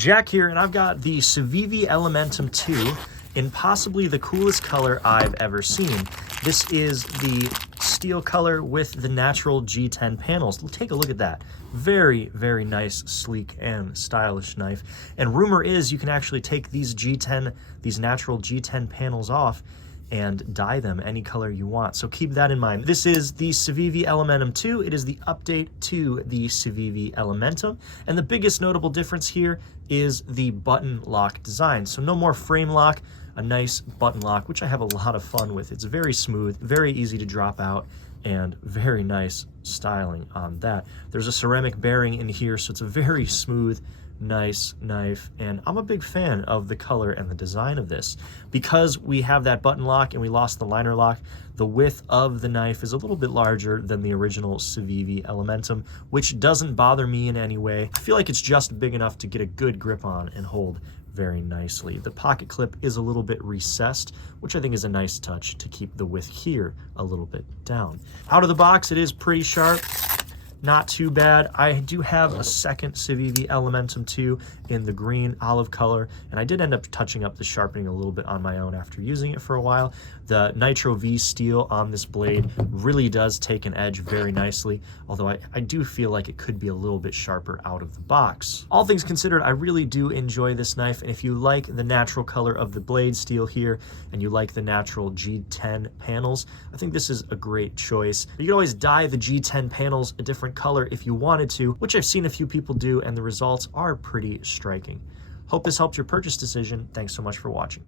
Jack here, and I've got the CIVIVI Elementum 2 in possibly the coolest color I've ever seen. This is the steel color with the natural G10 panels. Take a look at that. Very, very nice, sleek, and stylish knife. And rumor is you can actually take these natural G10 panels off and dye them any color you want. So keep that in mind. This is the CIVIVI Elementum 2. It is the update to the CIVIVI Elementum. And the biggest notable difference here is the button lock design. So no more frame lock, a nice button lock, which I have a lot of fun with. It's very smooth, very easy to drop out, and very nice styling on that. There's a ceramic bearing in here, so it's a very smooth, nice knife, and I'm a big fan of the color and the design of this. Because we have that button lock and we lost the liner lock, the width of the knife is a little bit larger than the original CIVIVI Elementum, which doesn't bother me in any way. I feel like it's just big enough to get a good grip on and hold very nicely. The pocket clip is a little bit recessed, which I think is a nice touch to keep the width here a little bit down. Out of the box, it is pretty sharp. Not too bad. I do have a second CIVIVI Elementum 2 in the green olive color, and I did end up touching up the sharpening a little bit on my own after using it for a while. The Nitro V steel on this blade really does take an edge very nicely, although I do feel like it could be a little bit sharper out of the box. All things considered, I really do enjoy this knife, and if you like the natural color of the blade steel here, and you like the natural G10 panels, I think this is a great choice. You can always dye the G10 panels a different color if you wanted to, which I've seen a few people do, and the results are pretty striking. Hope this helped your purchase decision. Thanks so much for watching.